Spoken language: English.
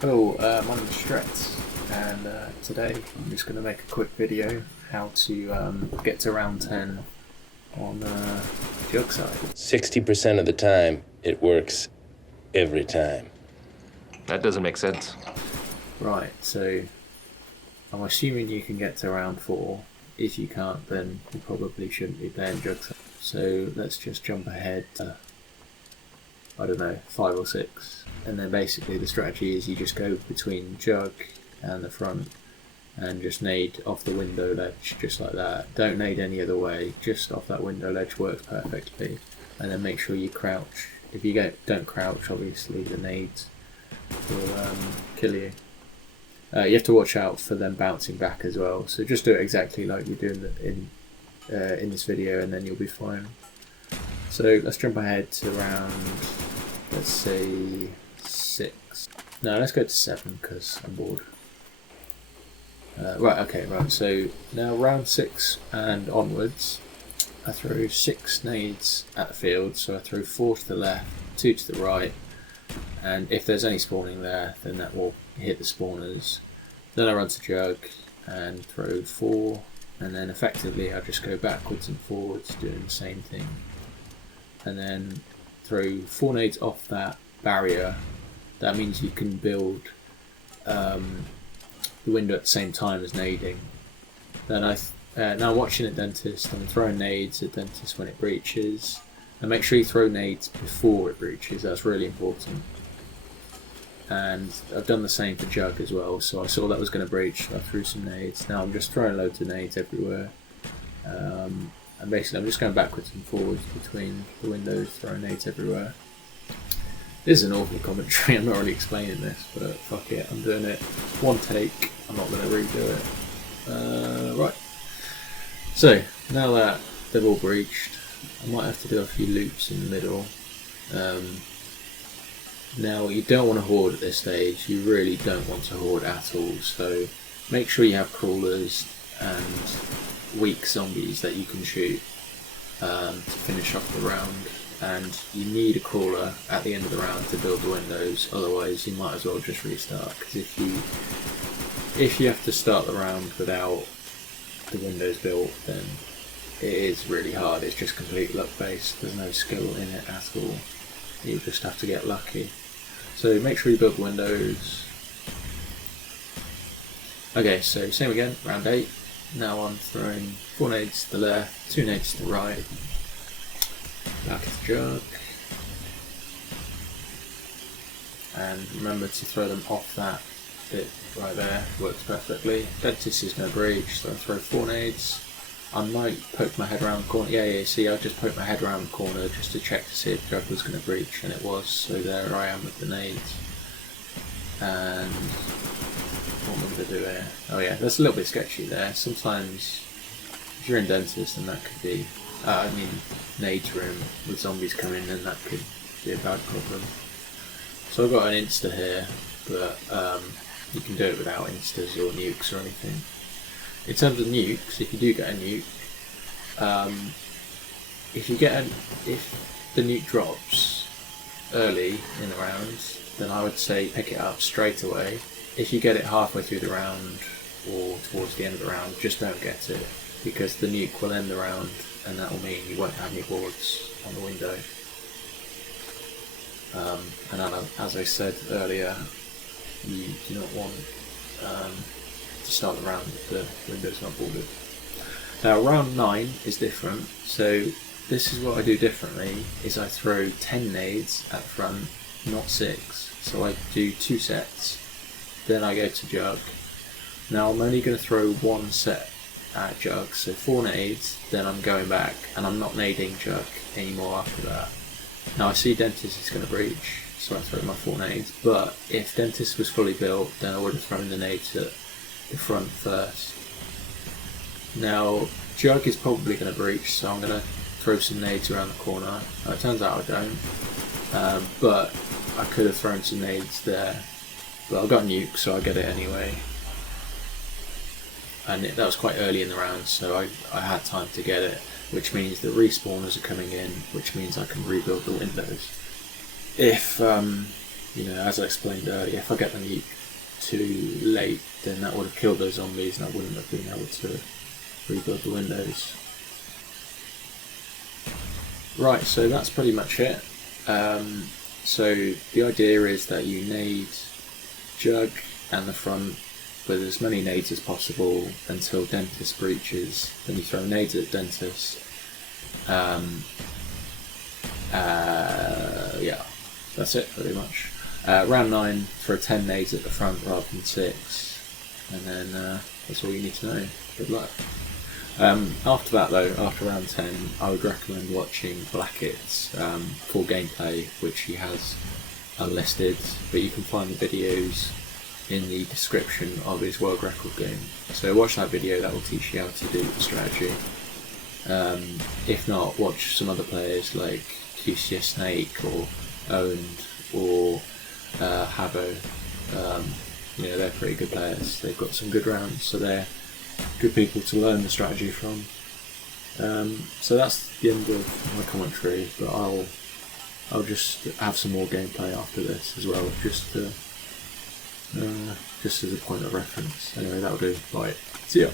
Hello, my name is Stretz, and today I'm just going to make a quick video how to get to round 10 on Jugg side. 60% of the time, it works every time. That doesn't make sense. Right, so I'm assuming you can get to round 4. If you can't, then you probably shouldn't be playing Jugg side. So let's just jump ahead to, I don't know, 5 or 6. And then basically the strategy is you just go between Jugg and the front and just nade off the window ledge, just like that. Don't nade any other way, just off that window ledge works perfectly. And then make sure you crouch. If you don't crouch, obviously the nades will kill you. You have to watch out for them bouncing back as well. So just do it exactly like you're doing in this video, and then you'll be fine. So let's jump ahead to round, let's say 6. No, let's go to 7 because I'm bored. Right. So now round 6 and onwards, I throw 6 nades at the field. So I throw 4 to the left, 2 to the right, and if there's any spawning there, then that will hit the spawners. Then I run to Jugg and throw 4, and then effectively I just go backwards and forwards doing the same thing. And then throw 4 nades off that barrier. That means you can build the window at the same time as nading. Then now watching at Dentist, I'm throwing nades at Dentist when it breaches. And make sure you throw nades before it breaches, that's really important. And I've done the same for Jugg as well, so I saw that was going to breach, so I threw some nades. Now I'm just throwing loads of nades everywhere. And basically I'm just going backwards and forwards between the windows, throwing nades everywhere. This is an awful commentary, I'm not really explaining this, but fuck it, I'm doing it. One take, I'm not going to redo it. Right. So, now that they've all breached, I might have to do a few loops in the middle. Now, you don't want to hoard at this stage, you really don't want to hoard at all, so make sure you have crawlers and weak zombies that you can shoot to finish off the round. And you need a crawler at the end of the round to build the windows, otherwise you might as well just restart, because if you have to start the round without the windows built, then it is really hard. It's just complete luck based, there's no skill in it at all, you just have to get lucky. So make sure you build the windows. Okay, so same again, round 8. Now I'm throwing 4 nades to the left, 2 nades to the right. Back to Jugg, and remember to throw them off that bit right there, works perfectly. Dentist is going to breach, so I throw 4 nades. I might poke my head around the corner, see I just poked my head around the corner just to check to see if Jugg was going to breach, and it was, so there I am with the nades. And what am I going to do here? Oh yeah, that's a little bit sketchy there. Sometimes if you're in Dentist, then that could be nades room with zombies coming, then that could be a bad problem. So I've got an insta here, but you can do it without instas or nukes or anything. In terms of nukes, if you do get a nuke, if the nuke drops early in the round, then I would say pick it up straight away. If you get it halfway through the round or towards the end of the round, just don't get it, because the nuke will end the round, and that will mean you won't have any boards on the window. And as I said earlier, you do not want to start the round if the window's not boarded. Now round 9 is different, so this is what I do differently, is I throw 10 nades at the front, not 6. So I do 2 sets, then I go to Jugg. Now I'm only going to throw 1 set at Jugg, so 4 nades, then I'm going back and I'm not nading Jugg anymore after that. Now I see Dentist is going to breach, so I throw my 4 nades, but if Dentist was fully built, then I would have thrown the nades at the front first. Now Jugg is probably going to breach, so I'm going to throw some nades around the corner. It turns out I don't, but I could have thrown some nades there, but I've got nuke, so I get it anyway. And that was quite early in the round, so I had time to get it, which means the respawners are coming in, which means I can rebuild the windows. If as I explained earlier, if I get the nuke too late, then that would have killed those zombies and I wouldn't have been able to rebuild the windows. Right, so that's pretty much it. So the idea is that you nade Jugg and the front with as many nades as possible until Dentist breaches. Then you throw nades at Dentist. Yeah, that's it pretty much. Round 9, throw 10 nades at the front rather than 6, and then that's all you need to know. Good luck. After that though, after round 10, I would recommend watching Blacketts' full gameplay, which he has unlisted, but you can find the videos in the description of his world record game. So watch that video, that will teach you how to do the strategy. If not, watch some other players like QCS Snake or Owned or Havo. They're pretty good players. They've got some good rounds, so they're good people to learn the strategy from. So that's the end of my commentary, but I'll just have some more gameplay after this as well, just as a point of reference. Anyway, that'll do. Right, see ya.